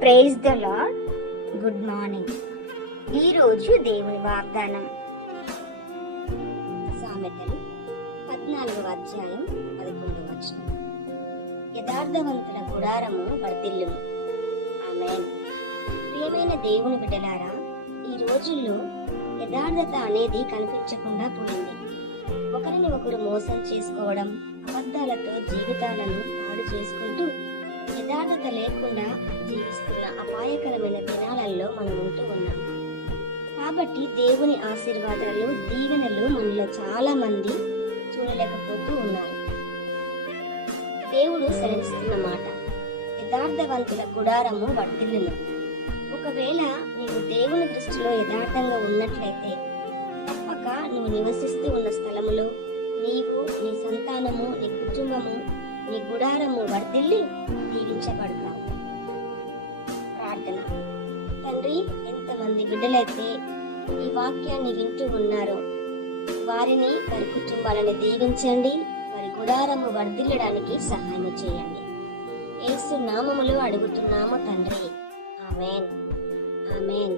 Praise the lord. Good morning. ఈరోజు దేవుని వాగ్దానం సామెతలు 14వ అధ్యాయం 11వ వచనం. యథార్థవంతుల గుడారము వర్ధిల్లును. ఆమేన్. ప్రియమైన దేవుని బిడ్డలారా, ఈ రోజుల్లో యథార్థత అనేది కనిపించకుండా పోయింది. ఒకరిని ఒకరు మోసం చేసుకోవడం, అబద్ధాలతో జీవితాలను పాడు చేసుకుంటూ యథార్థత లేకుండా జీవిస్తున్న అపాయకరమైన దినాలలో మనం ఉంటూ ఉన్నాం. కాబట్టి దేవుని ఆశీర్వాదాలు, దీవెనలు మనలో చాలా మంది చూడలేకపోతూ ఉన్నారు. దేవుడు సెలవిస్తున్న మాట, యథార్థవంతుల గుడారము వర్ధిల్లును. ఒకవేళ నీవు దేవుని దృష్టిలో యథార్థంగా ఉన్నట్లయితే తప్పక నువ్వు నివసిస్తూ ఉన్న స్థలములో నీవు, నీ సంతానము, నీ కుటుంబము, నీ గుడారము వర్ధిల్లి దీవించబడతావు. ప్రార్థన. తండ్రి, ఎంతమంది బిడ్డలైతే ఈ వాక్యాన్ని వింటూ ఉన్నారో వారిని, వారి కుటుంబాలను దీవించండి, వారి గుడారము వర్ధిల్లడానికి సహాయం చేయండి. యేసు నామములో అడుగుతున్నాము తండ్రి. ఆమేన్. ఆమేన్.